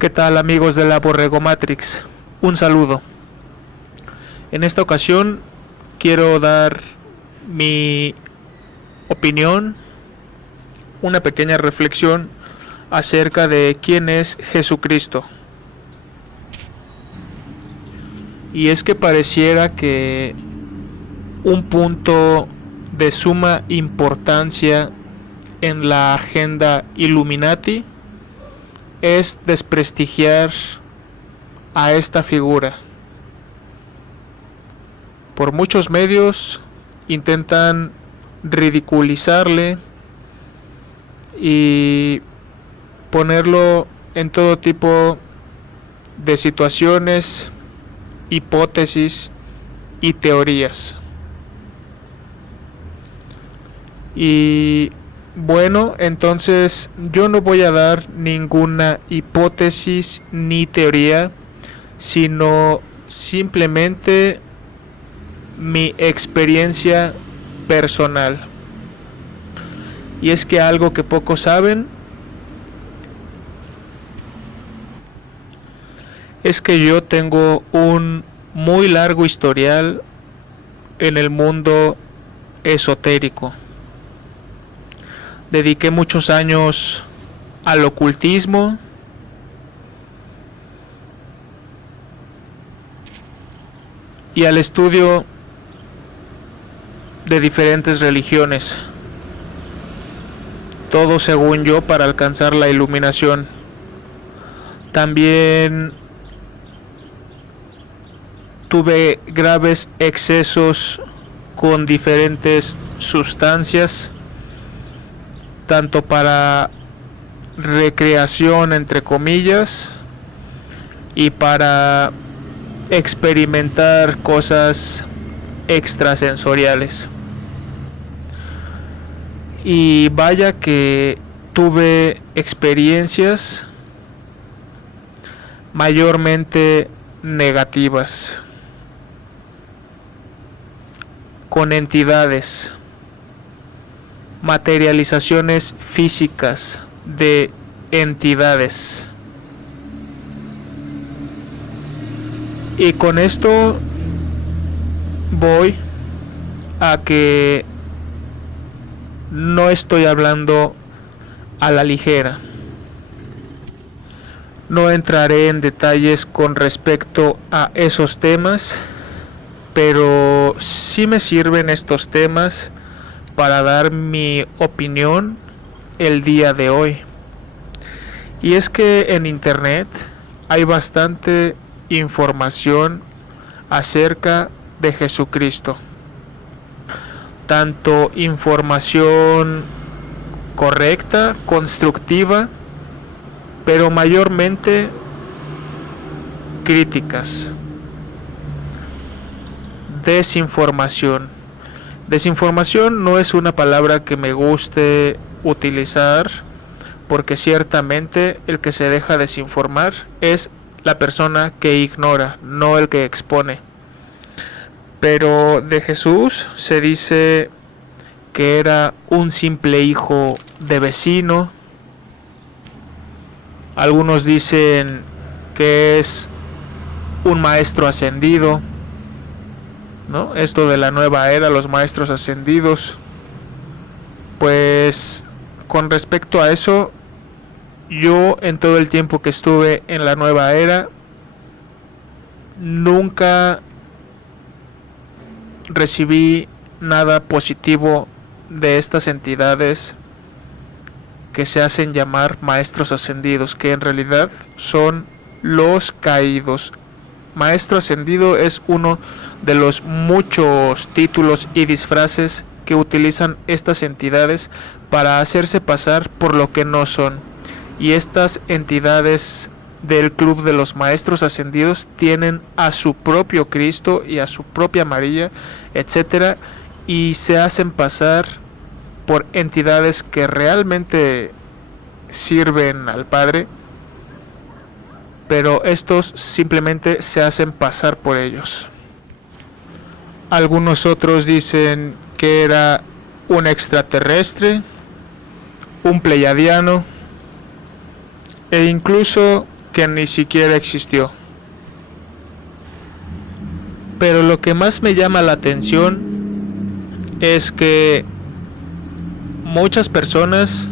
¿Qué tal, amigos de la Borrego Matrix? Un saludo. En esta ocasión quiero dar mi opinión, una pequeña reflexión acerca de quién es Jesucristo. Y es que pareciera que un punto de suma importancia en la agenda Illuminati es desprestigiar a esta figura. Por muchos medios intentan ridiculizarle y ponerlo en todo tipo de situaciones, hipótesis y teorías. Y bueno, entonces yo no voy a dar ninguna hipótesis ni teoría, sino simplemente mi experiencia personal. Y es que algo que pocos saben es que yo tengo un muy largo historial en el mundo esotérico. Dediqué muchos años al ocultismo, y al estudio de diferentes religiones, todo según yo para alcanzar la iluminación. También tuve graves excesos con diferentes sustancias, tanto para recreación entre comillas y para experimentar cosas extrasensoriales. Y vaya que tuve experiencias mayormente negativas con entidades, materializaciones físicas de entidades. Y con esto voy a que no estoy hablando a la ligera. No entraré en detalles con respecto a esos temas, pero sí me sirven estos temas para dar mi opinión el día de hoy. Y es que en internet hay bastante información acerca de Jesucristo, tanto información correcta, constructiva, pero mayormente críticas. Desinformación. Desinformación no es una palabra que me guste utilizar, porque ciertamente el que se deja desinformar es la persona que ignora, no el que expone. Pero de Jesús se dice que era un simple hijo de vecino. Algunos dicen que es un maestro ascendido, ¿no? Esto de la nueva era, los maestros ascendidos. Pues con respecto a eso, yo en todo el tiempo que estuve en la nueva era, nunca recibí nada positivo de estas entidades que se hacen llamar maestros ascendidos, que en realidad son los caídos. Maestro ascendido es uno de los muchos títulos y disfraces que utilizan estas entidades para hacerse pasar por lo que no son. Y estas entidades del club de los maestros ascendidos tienen a su propio Cristo y a su propia María, etcétera, y se hacen pasar por entidades que realmente sirven al Padre, pero estos simplemente se hacen pasar por ellos. Algunos otros dicen que era un extraterrestre, un pleiadiano, e incluso que ni siquiera existió. Pero lo que más me llama la atención es que muchas personas,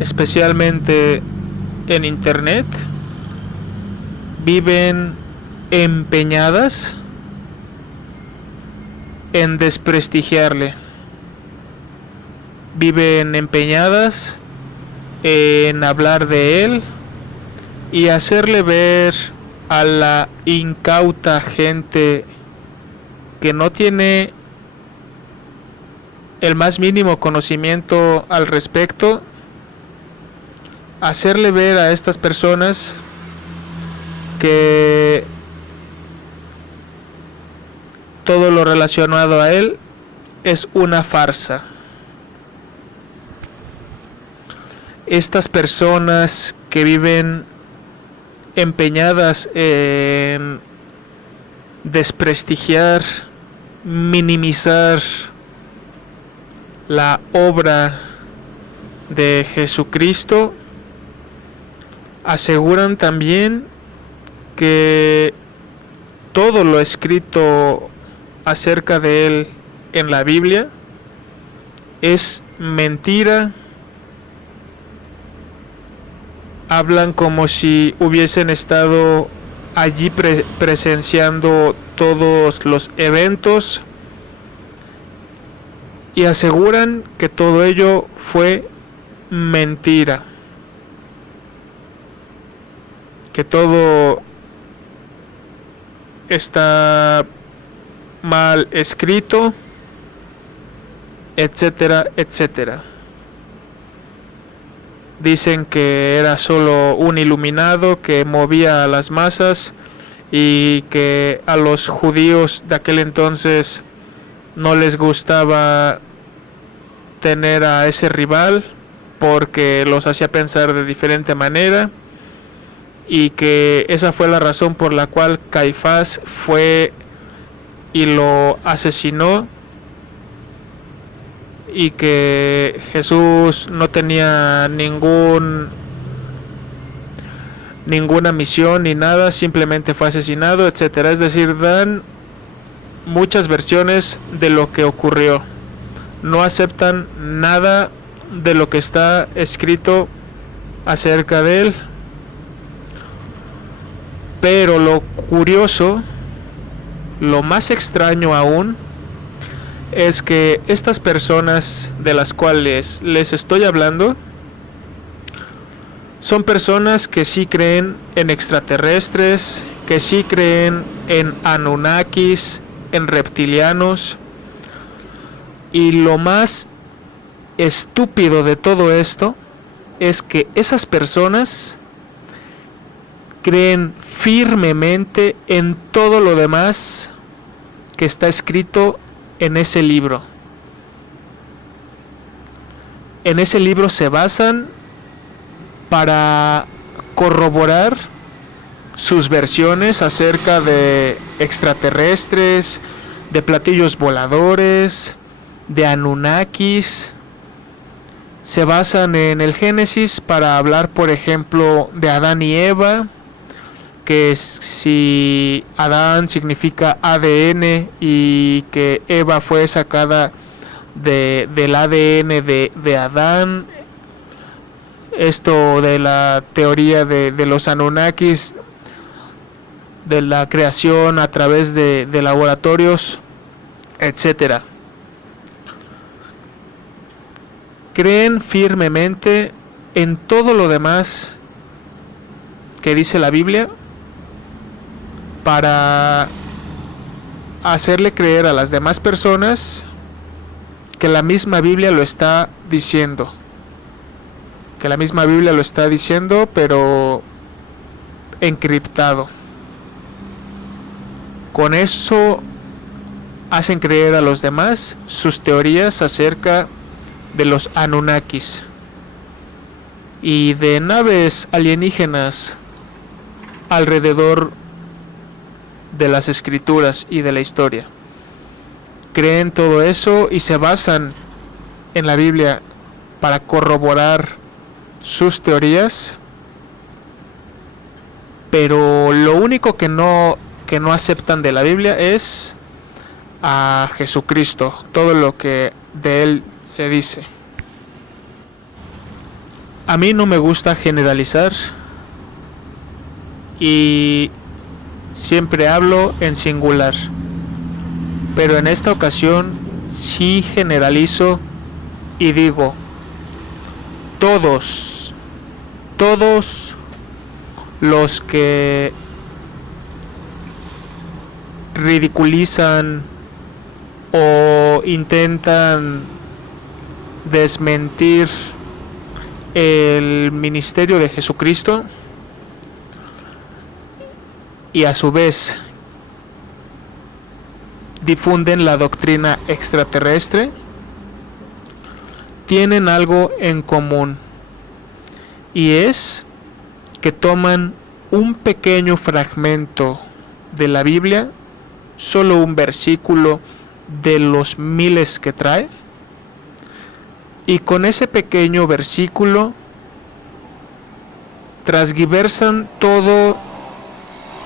especialmente en internet, viven empeñadas en desprestigiarle. Viven empeñadas en hablar de él y hacerle ver a la incauta gente que no tiene el más mínimo conocimiento al respecto, hacerle ver a estas personas que todo lo relacionado a él es una farsa. Estas personas que viven empeñadas en desprestigiar, minimizar la obra de Jesucristo, aseguran también que todo lo escrito acerca de él en la Biblia es mentira. Hablan como si hubiesen estado allí presenciando todos los eventos y aseguran que todo ello fue mentira, que todo está mal escrito, etcétera, etcétera. Dicen que era solo un iluminado que movía a las masas y que a los judíos de aquel entonces no les gustaba tener a ese rival porque los hacía pensar de diferente manera, y que esa fue la razón por la cual Caifás fue y lo asesinó, y que Jesús no tenía ninguna misión ni nada, simplemente fue asesinado, etcétera. Es decir, dan muchas versiones de lo que ocurrió. No aceptan nada de lo que está escrito acerca de él. Pero lo curioso, lo más extraño aún, es que estas personas de las cuales les estoy hablando son personas que sí creen en extraterrestres, que sí creen en Anunnakis, en reptilianos, y lo más estúpido de todo esto es que esas personas creen firmemente en todo lo demás que está escrito en ese libro. En ese libro se basan para corroborar sus versiones acerca de extraterrestres, de platillos voladores, de Anunnakis. Se basan en el Génesis para hablar, por ejemplo, de Adán y Eva, que si Adán significa ADN y que Eva fue sacada del ADN de Adán. Esto de la teoría de los Anunnakis, de la creación a través de laboratorios, etcétera. Creen firmemente en todo lo demás que dice la Biblia para hacerle creer a las demás personas que la misma Biblia lo está diciendo. Que la misma Biblia lo está diciendo, pero encriptado. Con eso hacen creer a los demás sus teorías acerca de los Anunnakis y de naves alienígenas alrededor de las escrituras y de la historia. Creen todo eso y se basan en la Biblia para corroborar sus teorías, pero lo único que no aceptan de la Biblia es a Jesucristo, todo lo que de él se dice. A mí no me gusta generalizar y siempre hablo en singular, pero en esta ocasión sí generalizo y digo, todos los que ridiculizan o intentan desmentir el ministerio de Jesucristo y a su vez difunden la doctrina extraterrestre, tienen algo en común, y es que toman un pequeño fragmento de la Biblia, solo un versículo de los miles que trae, y con ese pequeño versículo transgiversan todo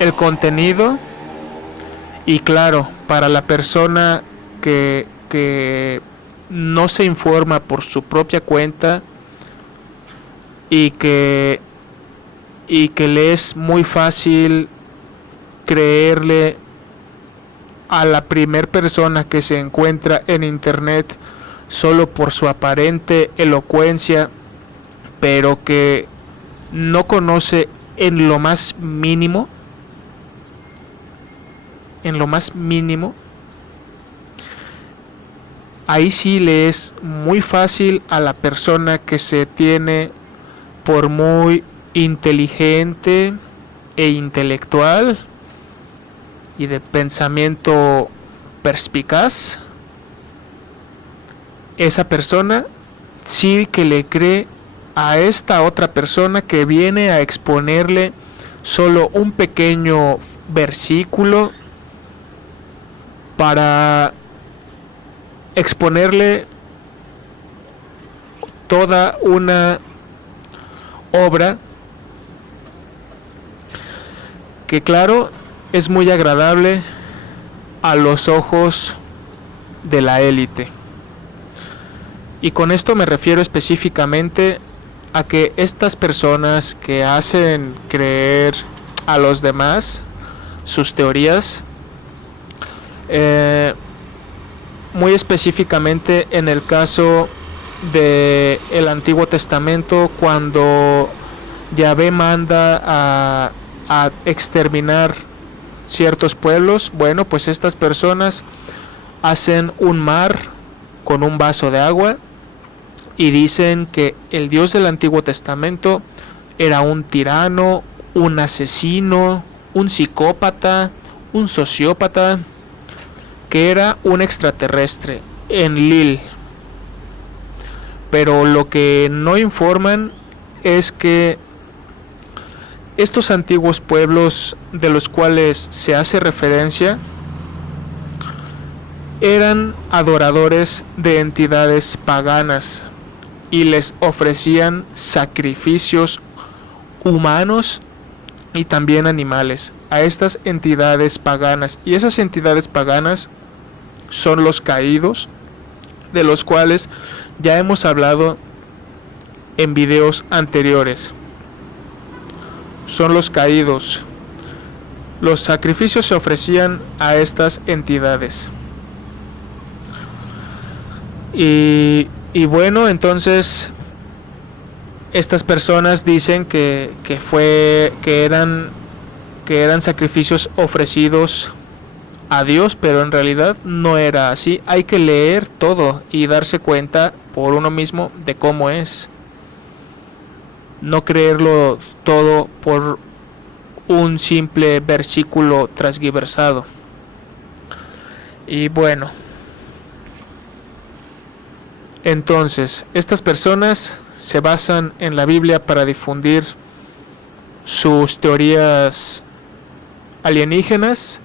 el contenido. Y claro, para la persona que no se informa por su propia cuenta y que le es muy fácil creerle a la primer persona que se encuentra en internet solo por su aparente elocuencia, pero que no conoce en lo más mínimo, ahí sí le es muy fácil a la persona que se tiene por muy inteligente e intelectual y de pensamiento perspicaz. Esa persona sí que le cree a esta otra persona que viene a exponerle solo un pequeño versículo para exponerle toda una obra que, claro, es muy agradable a los ojos de la élite. Y con esto me refiero específicamente a que estas personas que hacen creer a los demás sus teorías, muy específicamente en el caso de el Antiguo Testamento, cuando Yahvé manda a exterminar ciertos pueblos, bueno, pues estas personas hacen un mar con un vaso de agua y dicen que el Dios del Antiguo Testamento era un tirano, un asesino, un psicópata, un sociópata, que era un extraterrestre, Enlil. Pero lo que no informan es que estos antiguos pueblos de los cuales se hace referencia eran adoradores de entidades paganas y les ofrecían sacrificios humanos y también animales a estas entidades paganas, y esas entidades paganas son los caídos, de los cuales ya hemos hablado en videos anteriores. Son los caídos. Los sacrificios se ofrecían a estas entidades. Y bueno, entonces estas personas dicen que eran sacrificios ofrecidos a Dios, pero en realidad no era así. Hay que leer todo y darse cuenta por uno mismo de cómo es. No creerlo todo por un simple versículo transgiversado. Y bueno, entonces estas personas se basan en la Biblia para difundir sus teorías alienígenas,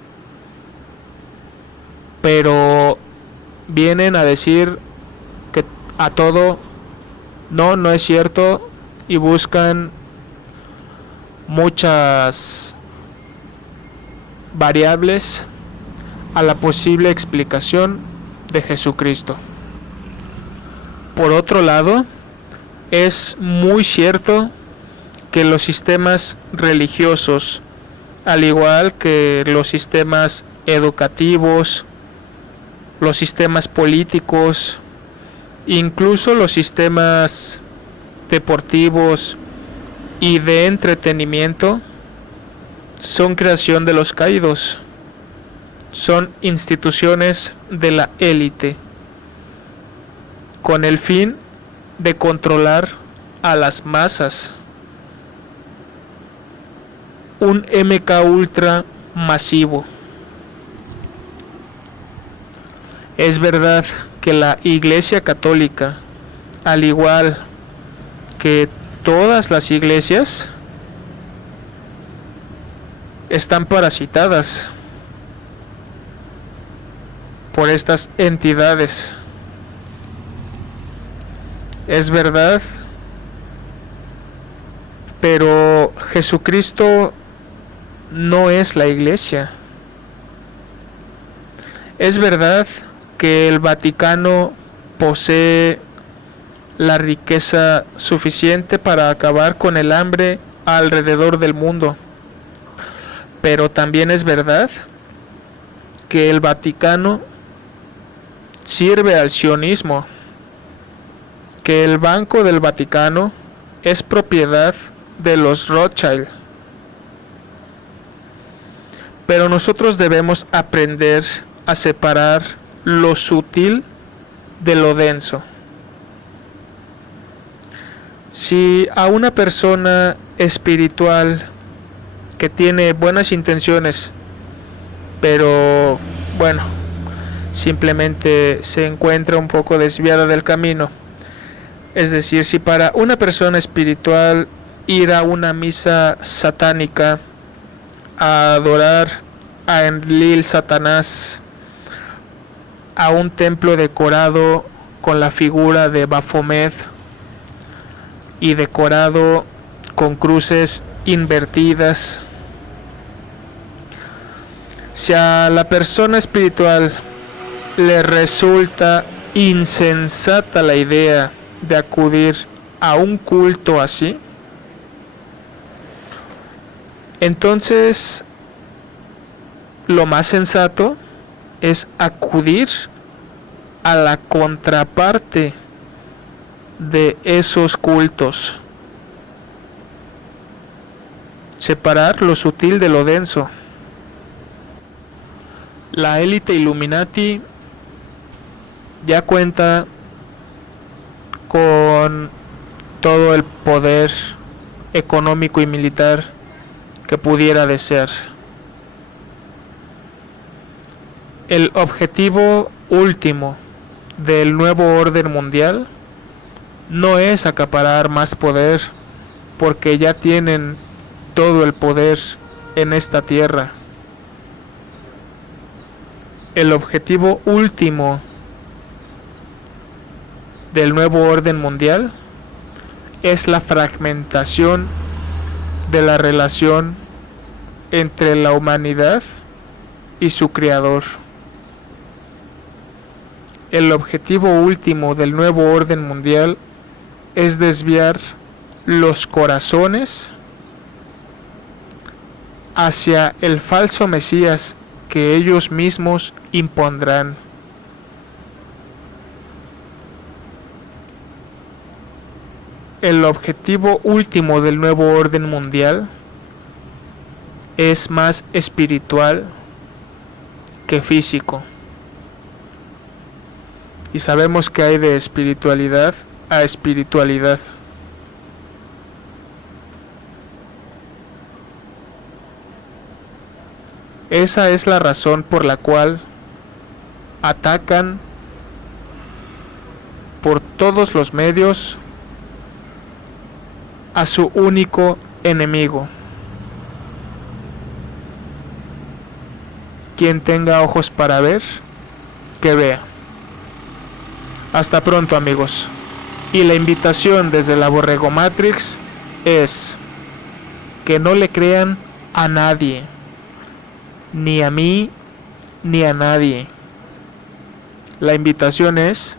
pero vienen a decir que a todo no es cierto, y buscan muchas variables a la posible explicación de Jesucristo. Por otro lado, es muy cierto que los sistemas religiosos, al igual que los sistemas educativos, los sistemas políticos, incluso los sistemas deportivos y de entretenimiento, son creación de los caídos, son instituciones de la élite, con el fin de controlar a las masas. Un MK Ultra masivo. Es verdad que la Iglesia Católica, al igual que todas las iglesias, están parasitadas por estas entidades. Es verdad, pero Jesucristo no es la iglesia. Es verdad que el Vaticano posee la riqueza suficiente para acabar con el hambre alrededor del mundo, pero también es verdad que el Vaticano sirve al sionismo, que el Banco del Vaticano es propiedad de los Rothschild. Pero nosotros debemos aprender a separar lo sutil de lo denso. Si a una persona espiritual que tiene buenas intenciones, pero bueno, simplemente se encuentra un poco desviada del camino, es decir, si para una persona espiritual ir a una misa satánica, a adorar a Enlil Satanás, a un templo decorado con la figura de Baphomet y decorado con cruces invertidas, si a la persona espiritual le resulta insensata la idea de acudir a un culto así, entonces lo más sensato es acudir a la contraparte de esos cultos, separar lo sutil de lo denso. La élite Illuminati ya cuenta con todo el poder económico y militar que pudiera desear. El objetivo último del nuevo orden mundial no es acaparar más poder, porque ya tienen todo el poder en esta tierra. El objetivo último del nuevo orden mundial es la fragmentación de la relación entre la humanidad y su creador. El objetivo último del nuevo orden mundial es desviar los corazones hacia el falso Mesías que ellos mismos impondrán. El objetivo último del nuevo orden mundial es más espiritual que físico. Y sabemos que hay de espiritualidad a espiritualidad. Esa es la razón por la cual atacan por todos los medios a su único enemigo. Quien tenga ojos para ver, que vea. Hasta pronto, amigos. Y la invitación desde la Borrego Matrix es: que no le crean a nadie, ni a mí, ni a nadie. La invitación es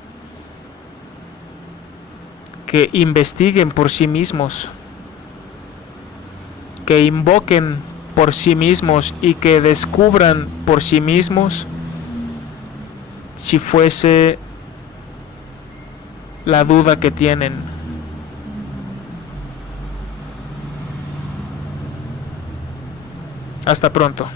que investiguen por sí mismos, que invoquen por sí mismos y que descubran por sí mismos si fuese la duda que tienen. Hasta pronto.